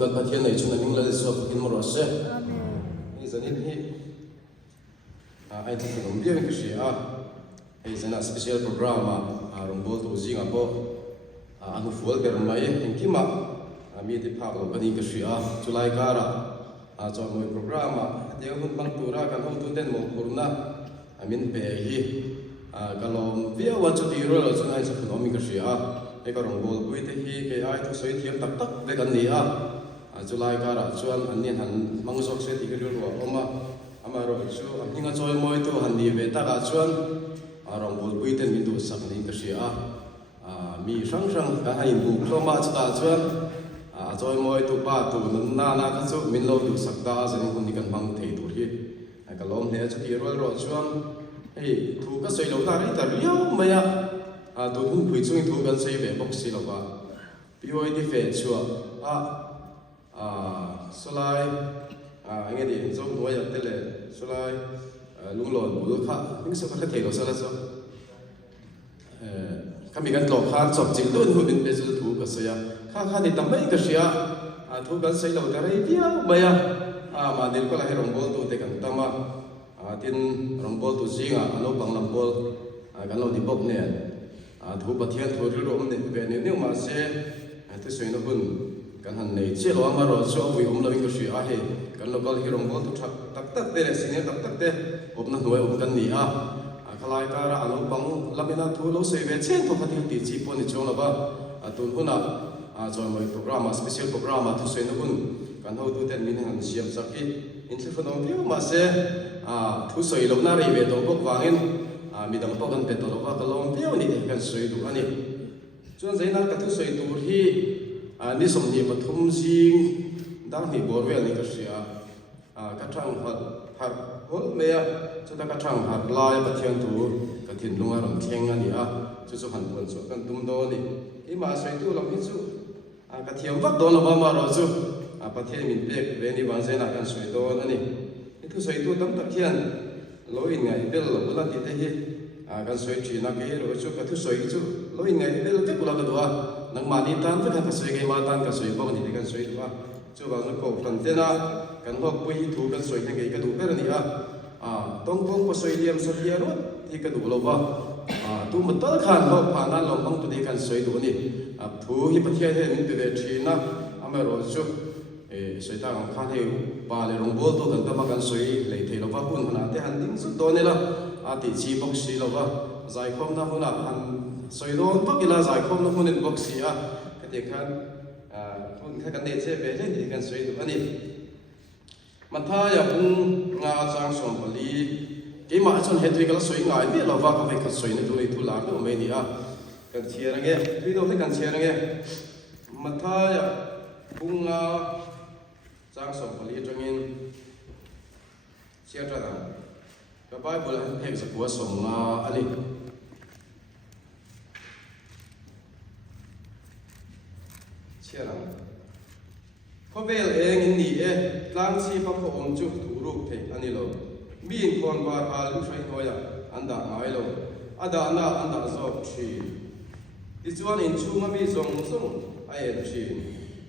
Gan pathian nei chuna ming la so kin moro se ni zanin hi ai tu nom bia ki sia ai zana special program a rombol to zinga bo anu fual ber mai in kima mi ti phak lo bani ki sia julai kara a cho moi program de hun bang tura kan ho tu den mo kurna amin pe hi kalom via wa chu ti ro lo chunai chu nom mi ki sia ai ka rombol pui te hi ke ai tu soi thiam tak tak ve kan ni July kara chuan an nin han mangsok se ti ru ro oma ama ro chu hinga choi moi tu han ni ve ta ga chuan rong bol pui ten min du sak ni ka sia mi sang sang ka hai bu khloma chu ta chuan choi moi tu pa tu na na ka chu min lo du sak ta zani kun ni kan mang thei tur hi ka lom ne chu ki ro ro chuan ei thu ka sei lo ta ri ta riau maya tu hun pui chung thu kan sei ve box si lo ba poi di fe chu Solai anh đi trong nuôi ở đây là Solai lung lộn bữa khác những số các thầy đồ sao là sao các mình gan lọc khác chọc chỉnh luôn hồi mình bây giờ thu cái gì khác khác thì tầm mấy cái gì thu cái xây đầu cái này bia bây mà đến có là hay rong bol tu để cần tâm tin rong bol tu gì anh lo bằng rong bol cái lo đi bốc nè thu bát thiên thu rưu rôm nè về nếu mà sẽ thu xây nó bún kan han nei che lo ama ro cho vui lo ing shi a he kan local hirong bol tu thak tak tak te le sine tak tak te opna noi kan ni khalai ka ra alo bang lamina thu lo se ve chen to khati ti chi pon ni chong la ba tun huna cho moi program special program thu se no hun kan ho tu ten min han siam sakhi in se phone view ma se thu soi lo na ri ve to bok wangin midam to kan pe to lo ka kalom view ni kan soi du ani chuan zaina ka thu soi tu hi ni som ni pathum jing dang ni borwel ni ka sia ka thang har hol mea chu ta ka thang har lai pathian tu ka thin lunga ram theng ani chu chu han pon chu kan tum do ni ki ma sai tu lam hi chu ka thiam vak do la ba ma ro chu pathian min pek ve ni bang zena kan soi do ani ni thu sai tu tam tak hian lo in ngai bel lo la ti te hi kan soi thi na ke ro chu ka thu soi chu lo in ngai bel te kula ka do nang mani tan ta kan soi ke ma tan ka soi bo ni kan soi wa chu ba no ko tan te na kan hok pui thu kan soi ke ka du per ni tong tong ko soi liam so dia ro ti ka du lo ba tu ma ta khan ho pa na lo mang tu de kan soi du ni thu hi pathia he min te de thina ama ro chu soi ta kan khan he pa le rong bol to kan ta ma kan soi le the lo ba hun na te han ding su do ne la ti chi box si lo ba zai khom na huna han soi don to kila zai khom na hunin box si ka te khan hun kha kan ne che be le ni kan soi du ani man tha ya pung nga chang som pali ke ma chon hetri kala soi ngai me lo wa ka ve ka soi ne tu ni tu la no me ni kan chia range ri do le kan chia range man tha ya pung nga chang som pali tangin chia tra na ka bible han phek sa kwa som nga ani chia ra có về em in đi lang chi pháp hộ ông chú thủ rục thế anh lo miên con bà hà lúc say thôi anh đã nói lo anh đã dọc chi đi chuan in chu mà mi zong zong ai em chi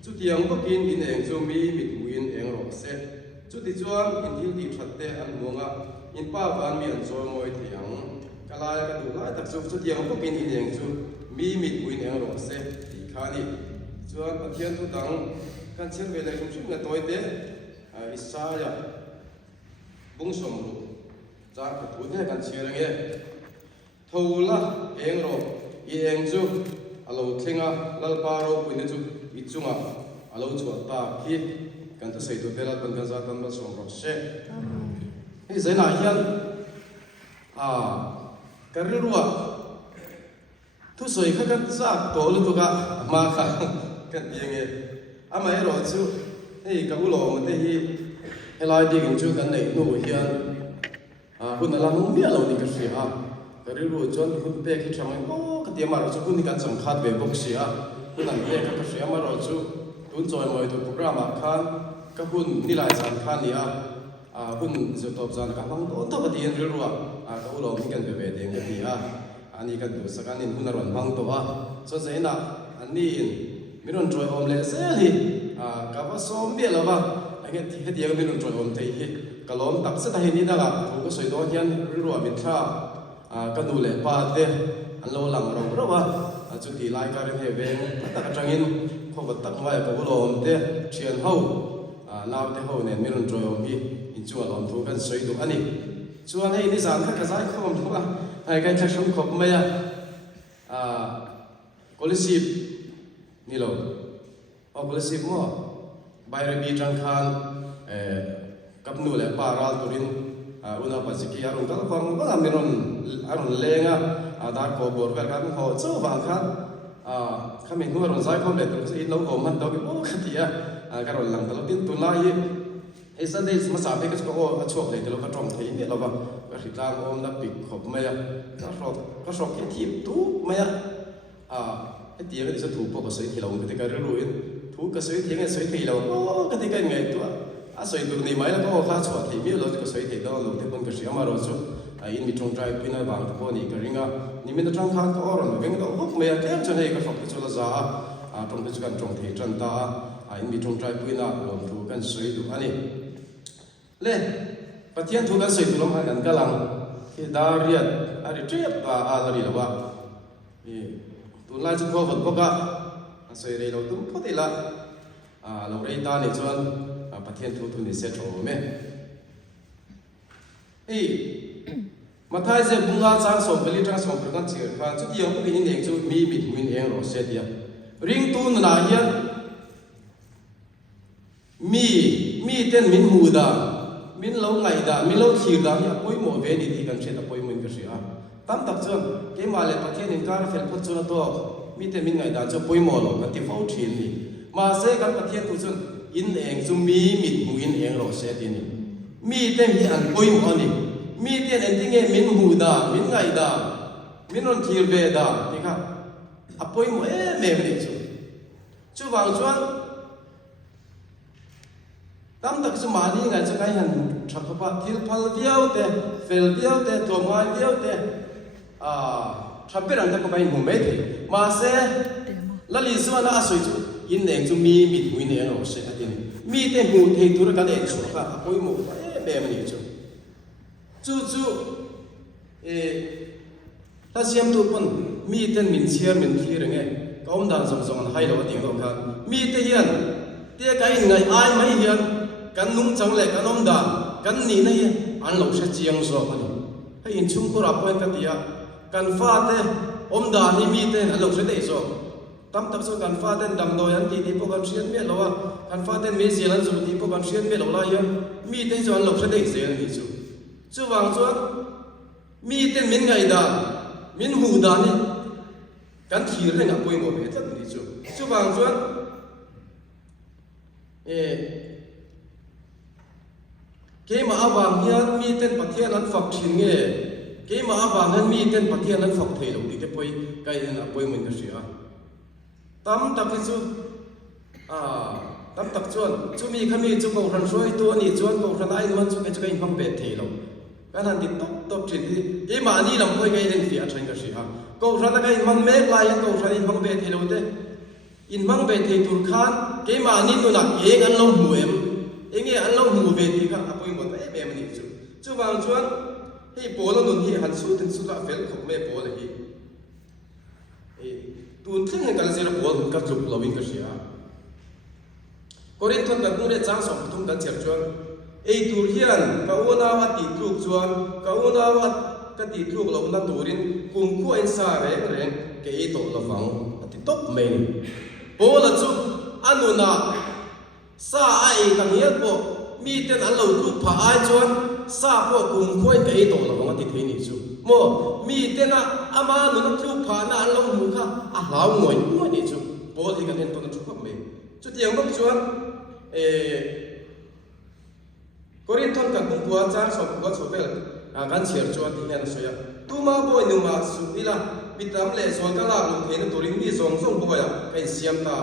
chú tiếng có kinh in em chú mi mít win em rồi sẽ chú đi chuan in thiếu đi thật thế anh mua ngà in ba van mi anh rồi ngồi tiếng cái lai cái đủ lai thật chú tiếng có kinh in em chú mi mít win em rồi sẽ đi khai đi chuan bắt thiên chú đắng kan chen ve le chung na toy te Isaya bung som lu cha ka thu the kan che range thola eng ro i eng chu alo thinga lal pa ro puin chu i chunga alo chu ta ki kan ta sei to bela kan ka za kan ma som ro se hi zaina hian ka ri ruwa thu soi kha kan za to lu tu ka ma kha kan yenge ama ero chu ei ka ulo ma te hi helai di ging chu kan nei nu hian hun ala nu bia lo ni ka sia ka ri ru chon hun pe ki thamai ko ka ti ma ro chu hun ni kan sam khat ve bok sia hun an pe ka sia ma ro chu tun choi moi tu program khan ka hun ni lai san khan ni hun zo top zan ka mang to to ka ti en ri ru ka ulo mi kan ve ve de ka ti ani kan du sakanin hun ron mang to so zaina ani miron troi om le se hi cả vợ xóm biết là vợ anh ấy hết tiền mình trôi ôm thấy cả lom tập rất hay đi đó là thủ cái sợi đó hiện rùa mình xa cái nụ lệ ba thế anh lâu làm rồi đó vợ chút thì lại cái này về tất cả trang in không vật tắc ngoài của lom thế chuyện hậu nào thế hậu này mình trôi ôm đi in chua lom thủ cái sợi đó anh ấy chua này đi giảm các cái giá không đúng không cái chắc sống khóc mấy scholarship ni lo scholarship mo bayar bi jangkhan kapnu le paral turin una pasiki arun kal khong ba miron arun lenga dar ko bor ver kan ho cho wang khan khamin nu ron zai khom le tu sei lo ko man do bi bo khatia karon lang talo tin tu lai esa de ma sa be ka ko achok le lo ka trom thei ne lo ba ka ritang om na pik khop ma ya ka shok ke thim tu ma ya cái tiếng cái thủ bộ cái sợi thì lòng cái cái rồi thủ cái sợi tiếng cái sợi thì lòng cái ngày tua sợi tụi này mấy là có khá chua thì biết rồi cái sợi thì đó lòng thì con cái sợi mà rồi chứ in bị trong trái pin này bằng cái con này cái ringa ni mình trong khăn có rồi mình đó hút mày cái cho này cái phòng cái chỗ là giá trong cái chỗ trong thì chân ta in bị trong trái pin nào lòng thủ cái sợi tụi anh này lên bắt thiên thủ cái sợi tụi lòng hàng cái lòng cái đa riết ari trip và là gì đó tuần lai chúng tôi vẫn có cả sợi dây đầu tụm có thể là lâu đây ta này cho bắt thiên thu tuần này sẽ trổ mẹ mà thay giờ bung ra trang sổ beli trang sổ beli trang chìa khóa chút nhiều cái những điều chú mi bị nguyên em rồi sẽ đi ring tuần là hiện mi tên min hù đà min lâu ngày đà min lâu khỉ đà ya bôi mồ về đi thì cần sẽ tập bôi mình cái gì tam tập chân cái mà lại bắt thiên nên cả phải phật cho nó to mi tên min ngày đà cho bôi mồ rồi cái tiếp phẫu thiên đi mà sẽ cái bắt thiên tu chân in em zum mi mịt nguyên em rồi sẽ đi mi tên hi ăn bôi mồ đi mi tên anh tiếng nghe min hù đà min ngày đà min non thiệt về đà thì khác bôi mồ mềm đi chú vàng chuan tam tak sumani ngai cha kai han thakpa thil phal viau te fel viau te tomai viau te thaperang ta ko bai mu me the ma se lali suana asoi chu in neng chu mi mit hui ne ro se atin mi te mu the tur ka de chu ka poi mu be mani chu ta siam tu pon mi ten min chiar min khi renge kaum dan zong zong hai lo ting lo kha mi te hian te kai ngai ai mai hian kan nung chang le kan om dan kan ni nei an lo se chiang so ani hei in chung ko ra point ka tia kan fa te om dan ni mi te an lo se dei so tam tak so kan fa ten dam do yan ti ti po kan sian me lo wa kan fa ten me zian an zu ti po kan sian me lo la yan mi te so an lo se dei se an ni chu wang chuan mi ten min ngai da min hu da ni kan thir le nga poi mo be tak ni chu wang chuan cái mà avang hian mi ten pathian an phak thin nge cái mà avang hian mi ten pathian an phak thei lo ti te poi kai an apoi mun ka sia tam tak chu tam tak chuan chu mi khami chu ko ran soi tu ni chuan ko ran ai man chu kai hang be thei lo kan han ti top thin hi cái mà ni lam poi kai len fi a thain ka sia ko ran kai man me lai ko ran hang be thei lo te in mang be thei tur khan cái mà ni tu nak ye an lo mu em nghe anh lâu mù về thì các apoi một cái bé mình chú vàng chuan hi bố nó nôn hi hạt suốt thì suốt là phải không mẹ bố là hi tuần thứ hai cái gì là bố mình cắt chụp lâu in cái gì có đến thôn gần nơi trang sòng thôn gần chợ chuan tuần hiền cái ô nào hạt tít thuốc chuan cái ô nào hạt cái tít thuốc lâu na turin cùng cô anh xa rèn cái tổ là vắng thì tốt mình bố là chú anh nôn sa ai tang hiat po mi ten an lo tu pha ai chuan sa po kum khoi kai to lo ma ti thei ni chu mo mi ten ama nu tu pha na an lo mu kha a lau ngoi ni chu po thi kan hen to na chu kham me chu tiang bak chuan korin thon kan kum bua cha so bua so bel kan chiar chuan ti hen so ya tu ma boy nu ma su ila bitam le so ka la lu the na toring mi zong zong bo ya kai siam ta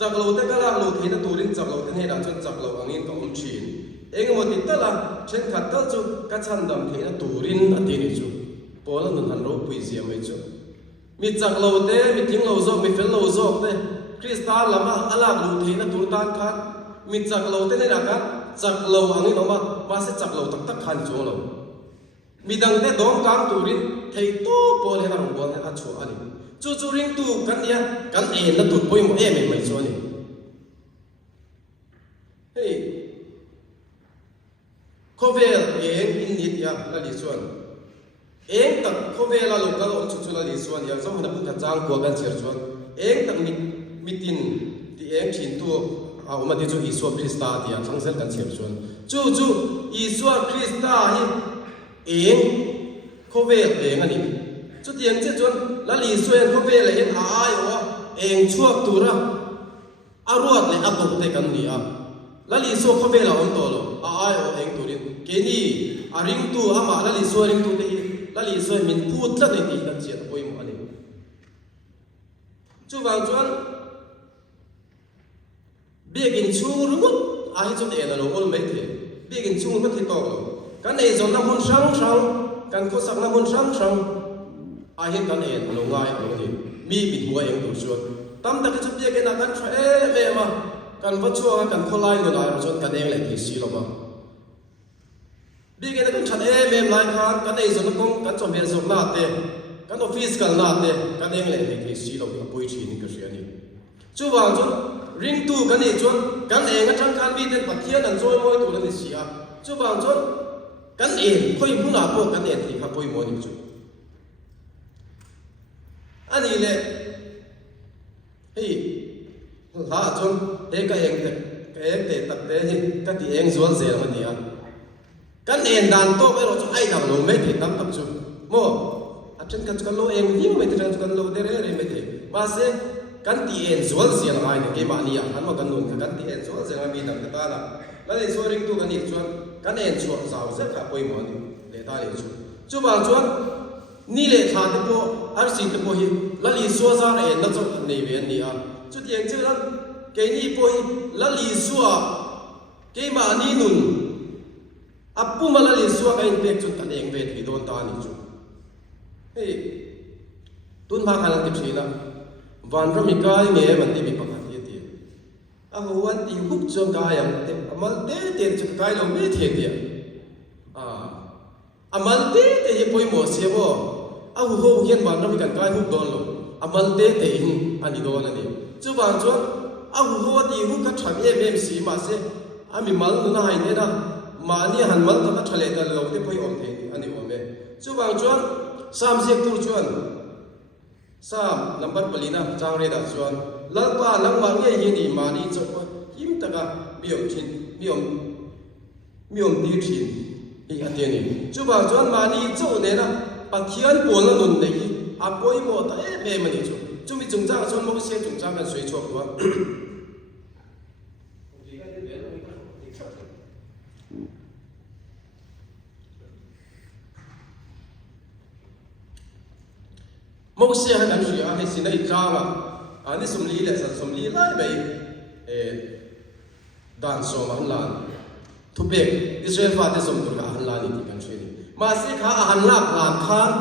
chắc lâu thế cái là lâu thế nó tụi đến chắc lâu thế này là chân chắc lâu anh in có ông chín anh một tí là trên khát tất chú các chân đầm thế nó tụi đến là tiền này chú bố là mình hành rốt bùi diệm ấy chú mình chắc lâu thế mình tiếng lâu rồi mình phải lâu rồi thế Krista lama alak lu thina turtan khan mi chaklo te ne ra khan chaklo angi noma ma se chaklo tak tak khan chu lo midang te dom kang turin thei to pol hena ro bol na chu ani chu chu ring tu kan ya kan e na tu poi mo e mai chu ani hey Kovel eng in nit ya la li chuan eng tak Kovel la local on chu chu la li chuan ya zo na bu ka chang ko kan cher chuan eng tak mitin ti eng thin tu a uma ti chu Isu Krista ti a thangsel kan cher chuan chu Isu Krista hi eng Kovel eng ani chu tiang che chuan la li chuan Kovel le hen ai o eng chuak tu ra aruat le abu te kan ni a la li so Kovel la on to lo ai o eng turin keni aring tu ama la li so ring tu te la li so min put la ne ti kan che poi mo ani chu wang chuan begin chung rungut ai chu te na lo ol mai the begin chung ma thi to lo kan ei zon na mun sang sang kan ko sak na mun sang sang ai hen kan en lo ngai lo ni mi bi huwa eng tu chuan tam ta chu begin na kan thre me ma kan va chua kan kholai lo na chuan kan eng le thi si lo ma begin na kan chat em lai khan kan ei zon kong kan chom her zok na te kan office kal na te kan eng le thi si lo ka poi thi ni ka ri ani chu wang chu ring tu kan ei chuan kan eng a thang khan bi ten pathian an joy moi tu la ni sia chu wang chuan kan en khoi mu na po kan en thi kha poi mo ni chu ani le hey la chuan e ka eng te tak te hi ka ti eng zual zel ma ni a kan en dan to be ro chu ai dam lo me thi tam tam chu mo a chen kan lo eng hi me te kan lo de re me te ma se kan ti en zual zel ngai ne ke ma ni a han ma kan nun kan ti en zual zel ma bi dam ta na la le so ring tu kan ni chuan kan en chu zau ze kha poi mo ni le ta le chu ba chuan ni le tha te po ar si te po hi la li so za re na chu nei ve ni a chu tiang che lan ke ni po hi la li suwa ke ma ni nun apu ma la li suwa ka in pek chu kan eng ve thi don ta ni chu hey tun ma khala ti thina van ram mi kai me man ti bi pa kha ti a ho wan ti huk chong ka yang te amal te chu kai lo me the ti a amal te hi poi mo se bo a ho hian van ram kan kai huk don lo amal te hin ani don ani chu bang chu a ho ti huk ka tham em si ma se ami mal na hai ne na ma ni han mal ka thale ta lo te poi om the ani o me chu bang chu sam se tur chuan sam number balina chang re da chuan lalpa langma nge hi ni ma ni chu him ta ka biom thin miom ti thin hi ateni chu bang chuan ma ni chu ne na pathian pon la nun nei a poi mo ta e me ma ni chu chu mi chung chang chuan mo se chung chang kan sui chok wa mô xe hay làm gì hay xin đây ra mà anh sum lý là sum lý lại vậy đàn số mà anh làm thu bек Israel phát thì sum được cả anh làm thì cần chuyện mà sẽ khá anh làm khan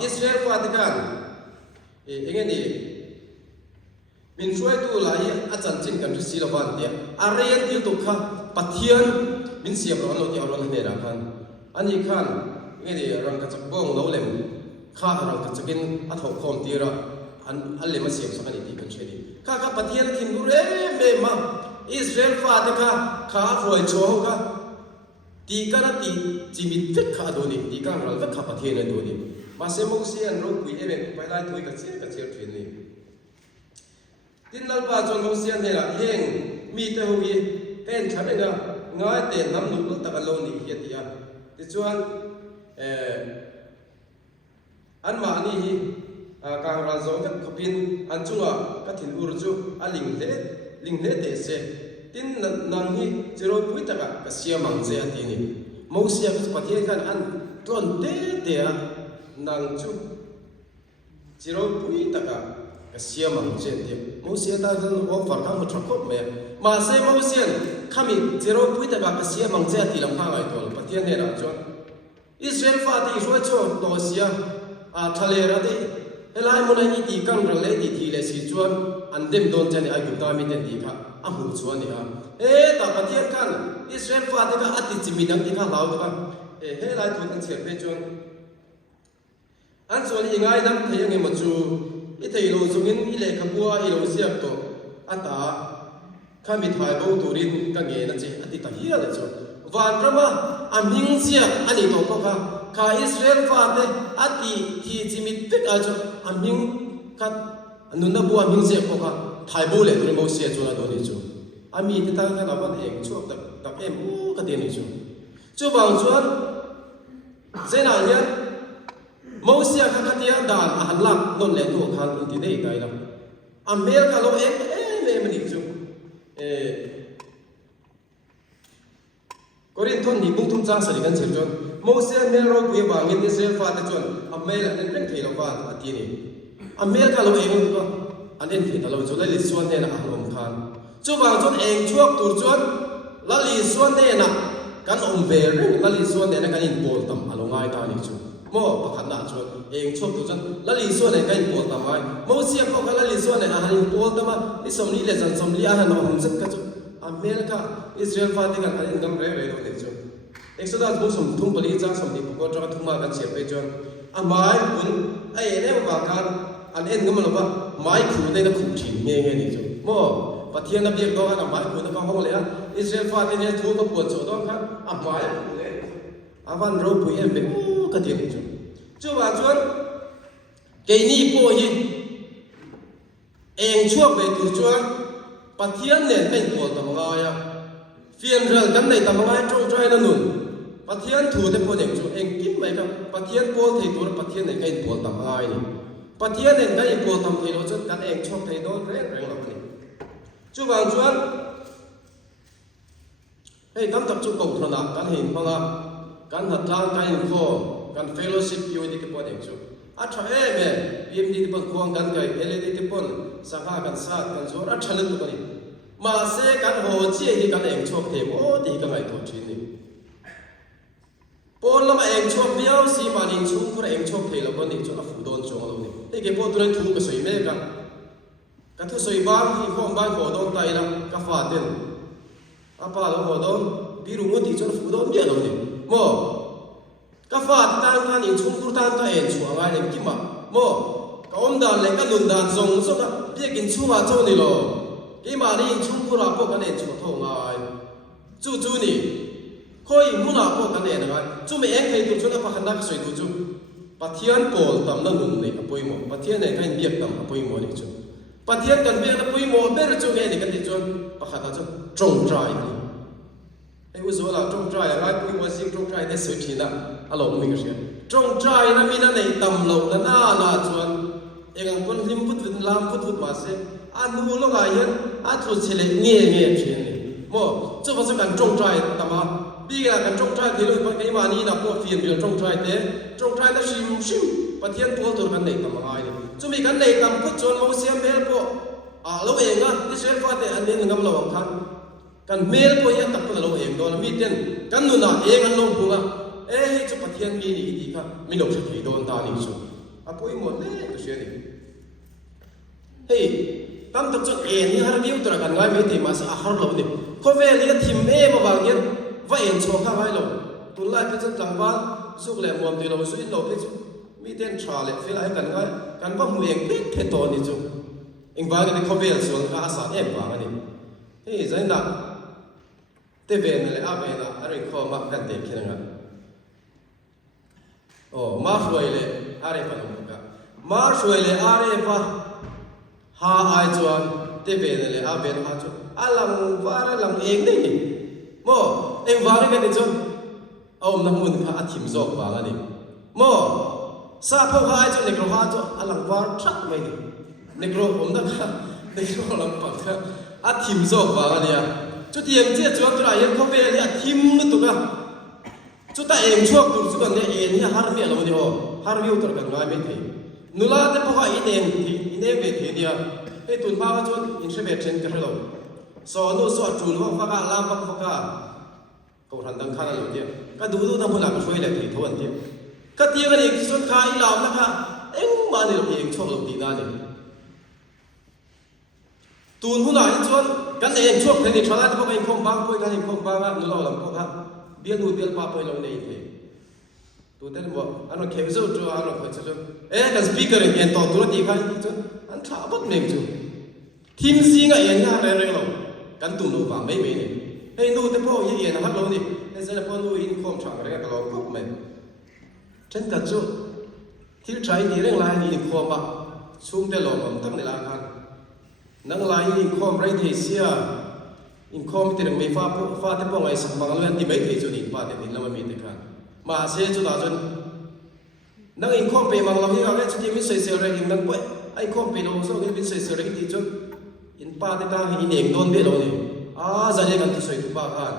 Israel phát thì kan anh này mình suy tu lại anh chân chính cần suy là vấn đề Arian tiêu tục khá pathian mình xem rồi anh nói anh này là khan anh ấy khan nghe đi rằng cái chất bông nấu lên khá rằng cái chất cái ăn hộp khom tira anh lấy mà xem sao anh đi cần chơi đi khá các bạn thiên thiên đủ rẻ mềm mà Israel phát thì khá phơi cho khá tí cái đó tí chỉ biết vết khá đồ đi tí cái nào vết khá bạn thiên này đồ đi mà xem một số anh rồi quý em phải lại thôi cái chơi chuyện này tin là bà chọn một số anh này là heng mi tới hồi tên chả biết là ngay tên nắm nút tất cả lâu này hiện thì thì chọn anh mà ni hi càng ra zo các khopin anh chung các thiên ur chu a linh lệ te se tin nang hi zero pui ta ka sia mang je ati ni mo sia ka pathian kan an ton te nang chu zero pui ta ka sia mang je te mo sia ta kan o far ka mo thakop me ma se mo sia khami zero pui ta ka sia mang je ati lam pa ngai to pathian ne ra chu Israel phát thì rồi cho tổ sia thale ra đi ลายมันไอ้ตีกังรังเลยตีทีเลยสิชวนอันเดิมโดนจะเนี่ยอายุตามีเต็มที่ค่ะอ่ะหูชวนเนี่ยแต่ประเทศกันอิสราเอลฟ้าที่ก็อัดติดจิมิดังที่ข้าเราตัวลายทุนอันเฉียบไปจนอันส่วนยังไงนั้นเที่ยงเงินมาจูอีเที่ยวส่งเงินอีเล็กขบัวอีโลเสียบตัวอัตตาข้ามีถ่ายบูตูรินกังเงินนั่นสิอันที่ตาเฮียเลยจูวันพระมาอันหิงเสียอันนี้ตัวก็ข้าอิสราเอลฟ้าเตอัดติที่จิมิติดอาจูอันหิงกัดอันนู้นนับบัวหิงเสียก็ถ่ายบูเลยตัวนี้บูเสียจูนะตัวนี้จูอามีที่ตั้งกันเอาวันเองช่วงตักเอ็มก็เดียนี่จูบางส่วนเส้นอะไรเนี่ยมอเสียข้าที่ด่านอาหารหลักนนเล่ตัวขันที่ได้ได้แล้วอเมริกาเราเองมันอีกจูก็เรียนทนนี่บุ้งทุ่มจ้างสนิกันเฉยจนมอเสียเมริกาคุยบางเงินที่เสียฟ้าแต่จนอเมริกาเล่นเที่ยวฟ้าอันที่นี่อเมริกาเราเองก็อันเล่นที่เราจะเล่นส่วนเนี่ยนะอาหารขันจูบางจนเองช่วงตัวจนละลีส่วนเนี่ยนะกันอมเวรละลีส่วนเนี่ยนะกันอินโพลตัมอารมณ์ง่ายตานี่จูโม่ประคันหน้าชวนเองช่วงตัวจนละลีส่วนเนี่ยกันอินโพลตัมไว้โม่เสียพวกกันละลีส่วนเนี่ยอาหารอินโพลตัมนี่สมนี้เลยจันสมนี้อาหารเราหุ่นสักกันจูอเมริกาอิสราเอลฟ้าที่กันอันนี้กันเรื่อยๆเลยจูเอ็กซ์ตร้าบุษสมทุ่งผลิตจากสมนี้พวกเราจะทุ่งมากันเสียไปจนอ่ะไม้บุญไอ้เนี่ยมาการอันเอ็นก็มันบอกว่าไม้ขู่ได้นะขู่ถิ่นเงี้ยนี่จูโม่ปะเทียนนับเรียกตัวกันอ่ะหมายคุณต้องห้องเลยอ่ะอิสราเอลฟ้าที่เนี่ยทูบปวดโจต้องครับอ่ะหมายเลยอ่ะวันเราปุยเอ็มเป็นกระเทียมจุจู่ว่าจวนเกนี่ป่วยเองช่วงไปดูจวนปะเทียนเนี่ยเป็นปวดตำงายอ่ะเฟียนเรื่องกันในตำงายจงใจนั่นนุ่นปะเทียนถูแต่ปวดเองจู่เองกินไหมครับปะเทียนปวดที่ตัวปะเทียนเนี่ยเป็นปวดตำงายนี่ปะเทียนเนี่ยเป็นปวดตำที่เราจนกันเองชอบที่โดนแรงหรอกนี่จู่บางส่วนให้ตั้งจับจุกงขนาดการเห็นพลังการหัดล้างการเห็นข้อการเฟลโลชิพอยู่ที่กี่ปอนเองจู่อัชเอเมยิมที่ที่ปนควงกันไกเอเลที่ที่ปนสังหากันสัตกันส่วนอัชเล่นตัวนี้มาเสกันโหเชี่ยที่กันเองชอบเทมโอ้ที่กันไงตัวชิ้นนี้ปนละมาเองชอบเบี้ยวสีมานินชุ่มคนเองชอบเทแล้วก็นี่จู่ฟูโดนจงเราเนี่ยที่กี่ปนตัวนั้นถูกกับสวยเมกันกันทุกสวยบ้างที่ข้องบ้างหัวโดนไตละกับฟาดเด่นอาปาเราหัวโดนบิรุงที่จนฟูโดนเยอะเลยโม่กับฟาดตั้งท่านี่ชุ่มตัวตั้งท่าเอ็นชัวร์ไงเนี่ยกิมะโม่กับอมดานเล็กกับลุนดานทรงสุดอะเบี้ยกินชัวร์เจ้านี่หรอกิมานี่ชุ่มตัวราพวกกันเอ็นชัวร์ท่องไงจู่นี่คอยมุนาพวกกันเอ็นไงจู่ไม่เอ็งเคยดูชุดอะพักนักสวยดูจู่ปะเทียนโปลตำนั่นนุ่มเนี่ยปุยโม่ปะเทียนเนี่ยกันเบียกตำปุยโม่เนี่ยจู่ปะเทียนกันเบียกตำปุยโม่เบอร์จู่เนี่ยนี่กันที่จู่ปะขัดจู่จงใจนี่ไอ้อุศวะจงใจอะไรปุยโม่สิ่งจงใจได้สุดที่น่ะอารมณ์มีกันเสียจงใจนะมีนั่นในตำโลนั่นน่าจวนเองคนลิมพุทธลามพุทธมาเสียอันนู้นละไงยันอันทุเฉลี่ยเงี้ยเช่นนี้โม่จู่ภาษาการจงใจตำมาบีกันจงใจที่เราไปมานี่นะพวกฟิล์มเรื่องจงใจเต้จงใจน่ะชิมปะเทียนตัวกันในตำมาไงจู่มีกันในตำพุทธจนมาเสียเมลพวกเราเองอ่ะที่เชฟฟ้าเต้อันนี้งำเราคันกันเมลพวกยังตักพวกเราเองโดนมีเต้นกันนู่นน่ะเองกันลงพุงอ่ะจู่ปะเทียนมีนี่ดีค่ะมีหลบสักทีโดนตาหนิจู่ปุยหมดเลยก็เสียนี่เฮ้ยตั้มตักจุดนี่ฮาร์บิวตัวกันง่ายไม่ตีมาสักฮาร์เราเนี่ยเขาเวลีทีมมาบางอย่างว่าโชว์ข้างไว้เราตุลาพิจารณาบ้านสุกเลยมวมตีเราสุดเราพิจมีเต้นชาเลยฟิลายกันง่ายกันว่ามือเองเพชรตัวนี่จู่เองบางอย่างเขาเวลส่วนข้าสารบางอันนี้เฮ้ยใจหนักเตเวนเลยอาเวนะอะไรข้อมากันเด็กแค่นั้นโอ้มาช่วยเลยอะไรปะน้องกันมาช่วยเลยอะไรปะหาไอจวนเตเวนเลยอาเวนหาจวนลังว่าลังเองนี่โม่เองว่าอะไรกันนี่จวนเอาน้ำมันข้าทิมจอกว่างันนี่โม่ซาพวกหาจวนเนกโรหาจวนลังว่าชักไม่ดีเนกโรผมนักเนกโรลังปักข้าทิมจอกว่างันนี่จุดเยี่ยมเจ้าจวนตัวไหนเขาเวลีทิมนู่นตัวกันจุดแต่เองช่วงตัวสุกันเนี่ยเองเนี่ยฮาร์มีอะไรเนี่ยฮาร์มีอุตรกันง่ายไม่ถึงนุลาเตพวกอินเองที่อินเอเวทีเดียไอ้ตุนพาจนอินเทอร์เน็ตเช่นกันเราสอนนู้สอนจูนว่าฟังลามฟังก็ทันตั้งขั้นอะไรเดียก็ดูทำพลังช่วยแหละที่ทวนเดียก็เทียกันอีกส่วนขายเหล่านะคะเอ็ง mà này là em cho lộc đi na này tuôn hôn ai chọn cái này em chọn thế này chọn lại thì em không bang cái này không bang á nó làm không ha biết nuôi biết pa pa lâu này thế tu tên bộ anh nói khéo rồi cho anh nói phải cho cái speaker này em to tu đi khai chứ anh thả bắt mình chứ team gì ngay em nha rồi rồi cái tụi nó vào mấy này hey nuôi tới bao nhiêu em hát lâu này hey giờ là bao nuôi in không chẳng rồi cái lâu không mình chân thật chứ thiếu trái đi lên lại in không mà xuống tới lòng ông tăng này là ăn nang lại in không rồi thì xia in không thì đừng mấy pha tới bao ngày sáng bằng lên thì mấy thì cho đi pha thì làm mà mình thấy mà sẽ cho ta chân nang in không về mang làm gì cả cái chuyện mình xây ra in nang quậy ai không về đâu sao cái mình xây ra cái gì chứ in pa thì ta in em đón biết rồi giờ đây cần tôi xây tu pa kan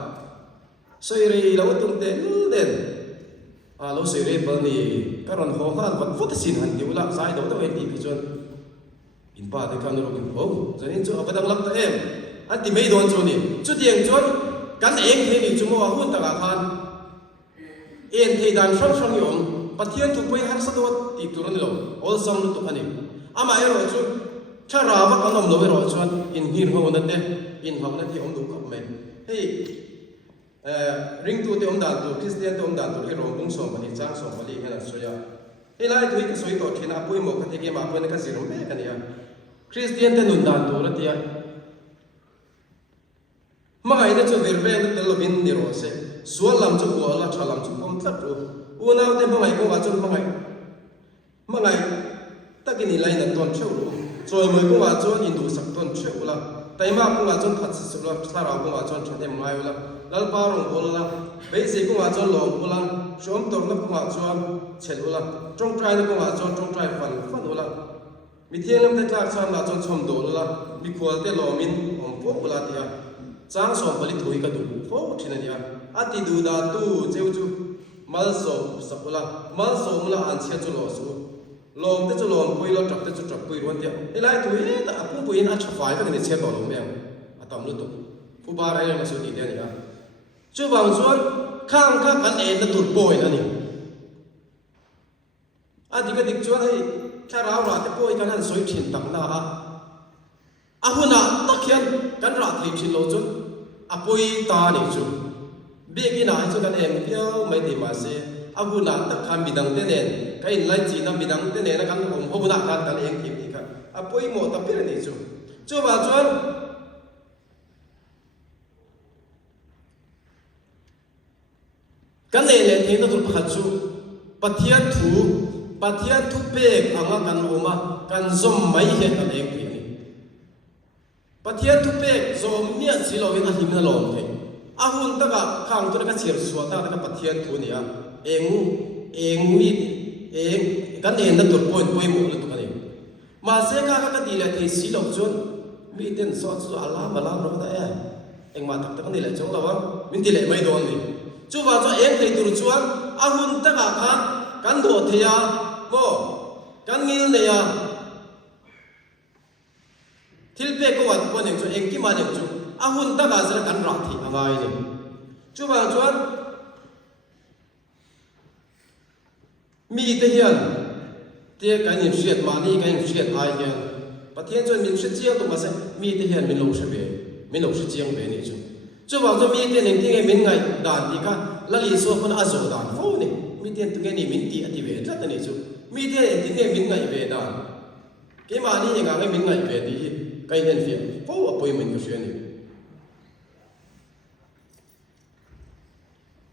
xây rồi lâu tung tên đen lâu xây rồi bao nhiêu cái ron hồ han vẫn phút xin hành điều là sai đâu đâu em đi cái chuyện in pa thì kan rồi in hồ giờ nên cho ở đang làm ta em anh tìm mấy đòn cho nè chút tiền chút cắn em thế thì chúng mua huân ta cả kan em thì đàn sang sang nhom bắt thiên thuộc với hàng sát đốt thì tụi nó luôn all xong nó tụi anh em ama em rồi chút cha ra vắt anh ông nói rồi chút in hiền hơn hơn đấy in học nên thì ông đúng không mày hey ring tu thì ông đàn tu Christian thì ông đàn tu cái rong bung sòng mà thì trang sòng mà đi cái là soi hey lại tu cái soi tổ thiên apoi một cái cái mà apoi cái gì rồi cái này Christian thì nôn đàn tu là thì mà cái này cho việc về nó là bên đi rồi sẽ suốt làm cho của là cho làm cho ông thấp rồi u nào thì mà ngày cũng vào trong mà ngày ta cái này lại là tuần trâu rồi rồi mới cũng vào trong印度sắp tuần trâu là tại mà cũng vào trong thật sự là sao nào cũng vào trong cho em mai là lal pa rong bol là bây giờ cũng vào trong lòng bol là trong tổ nó cũng vào trong chèn là trong trai nó cũng vào trong trai phần là mi thiên lâm tại khác sang là trong chom đồ là mi qual te lo min om po là thì trang sòng bali thui cái đủ phố trên này à thì đủ đã tu treo chu mal sòng sắp là mal sòng là ăn chia cho lo số lom te cho lom pui lo trap te cho trap pui luôn tiệt cái lại thui ta cũng pui na chọc phải cái này chia bảo lom em à tầm lúc tu phu ba này là số đi đây này chú bằng xuân khang khang ăn em nó tụt bồi nữa nè à thì cái địch chuột hay cha rau ra te bồi cái này soi chín tặng na à hôm nào tất nhiên cái ra thì chín lâu chút à bồi ta này chú biết cái nào chú cái em theo mấy thì mà sẽ à hôm nào tất cả bị đắng thế này cái lại chỉ là bị đắng thế này là cái ông hôm nào cái em kịp đi cái à bồi một tập biết này chú bảo chú cái này là thế nó tụt phát chú bắt thiên thu bê ang kan oma kan zom mai he kan em kịp bắt thiên thu bê zom nia chỉ lo cái anh hiểm là lom thế à hun ta cả khang tu cái chiết suy ta cái bắt thiên thu này em mi em cái này nó tụt bôi một là tụt cái này mà sẽ cái gì là thì xí lộc chôn mi tên so chú Allah mà làm nó đấy em mà tập cái này là chống là mình thì lại mấy đòn này chú bảo cho em thấy tụt chuan à hun ta cả kan do thế à mo kan ngil này à thil pe ko wat ko ne chu em ki ma ne chu a hun ta ga zara kan ra thi angai ne chu ba chuan mi te hian te kan ni shiat ma ni kan shiat ai hian pathian chuan min shi chiang to ma se mi te hian min lo she be min lo shi chiang be ni chu ba cho mi te ning ting min ngai dan ti ka la li so kon a zo dan fo ni mi te tu ke ni min ti ati be tlat ni chu mi te ti ke min ngai be dan ke ma ni nga ngai min ngai be ti cái nên việc phố ở bên mình có chuyện gì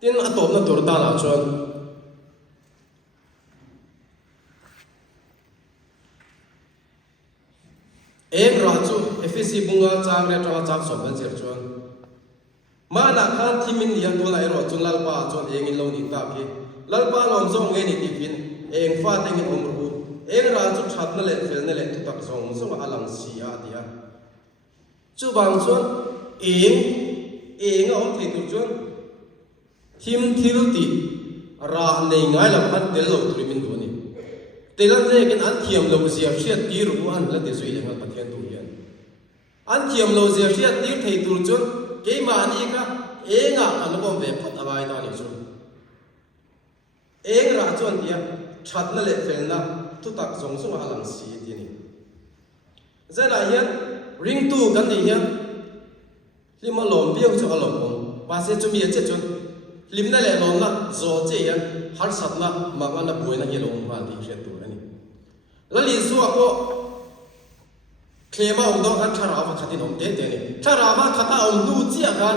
tiên ở tổ nó tổ ta là chuyện em ra chú FSC bunga trang ra trang trang sổ bên chuyện mà là khăn thì mình hiện tôi lại rồi chúng lalpa chuyện em lâu đi ta kia lalpa làm xong nghe đi tìm em phát anh em ôm em ra chú chặt nó lên phèn nó lên tụt tắc xong alang xì à đi à chú bằng xuân em ông thầy tụt xuân thêm thiếu tí ra này ngay là phát đến lâu tụi mình đuổi đi từ lần này cái anh thiềm lâu diệp siết tí rồi anh là để suy nghĩ phát hiện tụi hiện anh thiềm lâu diệp siết tí thầy tụt xuân cái mà đi cả em anh nó còn về phát à bài ta đi xuân em ra xuân thì chặt nó lên phèn na thu tak zong zong alang si tini zela hian ring tu kan ni hian lima lom biang chu alom ong pa se chu mi che chun limna le lom na zo che hian har sat na mangana buina hi lom ma ti hriat tu ani lali su ko klema ong do kan thara wa khatin om te te ni thara wa khata om nu chia kan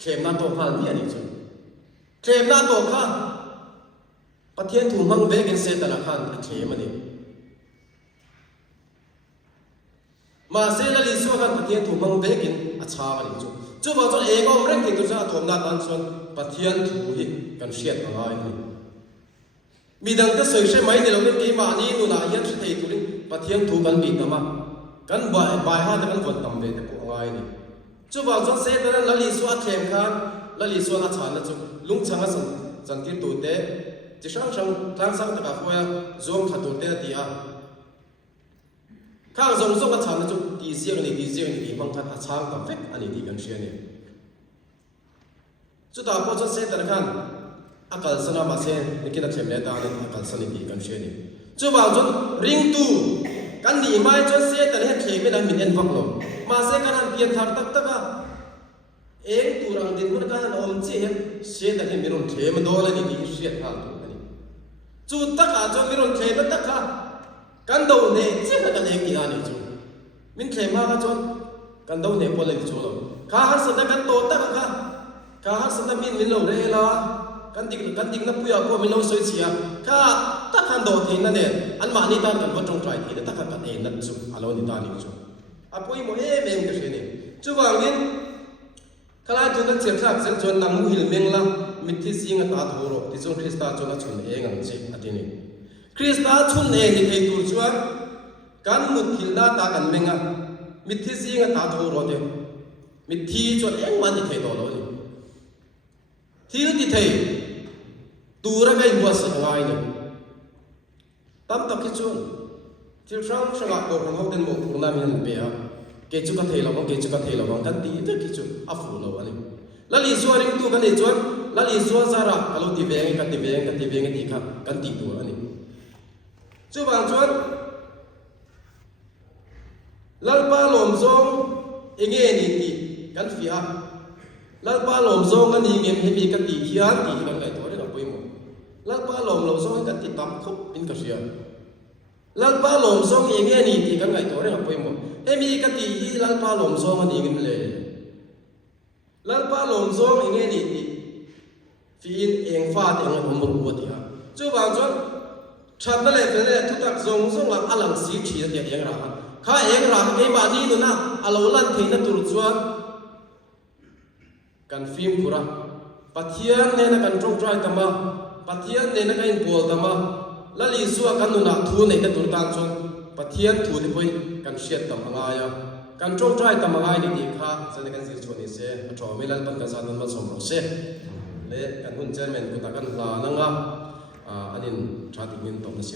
klem na to phal mi ani chu klem na to kha pathian thu mang ve gen se ta na khan klem ani mà sẽ là lý do các pathian thủ mang về kinh à cha mà đi chú bảo cho em ông rèn thì tôi sẽ thôm na tan xuân pathian thủ hi cần siết vào ai này vì đằng cái sợi sẽ mấy thì lâu đến cái mà đi nu na yên sẽ thấy tôi đi pathian thủ cần bị tama cần bài ha thì cần vận tầm về để của ai này chú bảo cho sẽ là lý do thêm khan là lý do là cha là chú lung chang là dần tiết tụ tế chỉ sáng tất cả khối zoom khát tụ tế thì àข้างทรงส่งกระชันจุดดีเสียงนี่บางท่านอาช้างกับเฟกอันนี้ดีกันเชียนี่จุดต่อไปจะเสด็จกันอากาศสนามมาเซนนี่กินเข็มเนตานี่อากาศสนิดีกันเชียนี่จุดบางจุดริงตูกันดีไม่จะเสด็จให้เข็มไม่ได้มีเอ็นฟักลมมาเสกันเปลี่ยนทางตักเองตูรังดินมันกันอมเจียเสด็จให้มีรุนเข็มโดนเลยนี่ดีเสียทางตัวนี้จุดตักอาจจะมีรุนเข็มตักกันดูเนี่ยเจ้ากันเองกี่อันนี่จูมินเคลมาก็จนกันดูเนี่ยพอเลยจูเราข้าหัสนะกันโตตักกันข้าหัสนะมินเราเร่ละกันดิ่งนับปุยก็มินเราสวยเสียข้าตักกันโดที่นั่นเนี่ยอันมานี่ตานกันว่าจงใจที่ตักกันเองนั่นจูอารมณ์นี่ตานี่จูอ่ะปุยโมเอเมงก็เช่นนี้จูว่างี้ข้าลาจูนักเสียบสักเสียจนนำมุหิลเมงละมิตรที่สิงห์ตาทูโรที่จงคริสต์จนนักชนเองอันจีอันนี้คริสต์ชุนเองนี่ให้ตัวชัวกันมุดหินหน้าตากันเมงอ่ะมิที่สิงห์ตาทูโรเดียวมิที่จนเองมันนี่ให้ตัวเราเลยที่ที่ให้ตัวเราไม่หัวสังไงเนี่ยตั้มตักขี้ชวนที่ช่างช่างก็ของเขาเดินหมกของน้ำมันเปียกเกจุกันเทเราบ้างกันตีแต่ขี้ชวนอัฟฟูเราอันนี้แล้วลีส่วนนี้ตัวกันลีส่วนแล้วลีส่วนสาระkalauตีเวงกันตีตีครับกันตีตัวอันนี้จูบางชวนลัลปาลมซงเองนี่ตีกันฟิอาลัลปาลมซงกันนี่เงี้ยให้มีกันตีเขียนตีกันไหลตัวได้เราไปหมดลัลปาลมเราซงกันตีตั้มคุบเป็นกระเสียลัลปาลมซงเองนี่ตีกันไหลตัวได้เราไปหมดให้มีกันตีลัลปาลมซงกันนี่กันเลยลัลปาลมซงเองนี่ตีฟีนเองฟาดเองผมบอกว่าตีฮะจูบางชวนฉันนั่นแหละทุกทักทรงหลังอลังสีชีเดียเองรักข้าเองรักไอ้บ้านนี้ดูนะอารมณ์ลั่นทิ้งนั่นตุลจวนกันฟิล์มกุระปัทยานเนี่ยนะกันจงใจทำมาปัทยานเนี่ยนะกันบอลทำมาแล้วลีสัวกันดูนะทูเนี่ยกันตุลการจนปัทยานทูที่ไปกันเชียดทำง่ายกันจงใจทำง่ายนี่ดีค่ะจะได้กันสิชวนนี่เสียชอบไม่ลั่นปันกันซานันมาสมรสเสียเละกันหุ่นเจอร์แมนกุตากันลานังอ่ะอันนี้ชาติเงินตกนะเสีย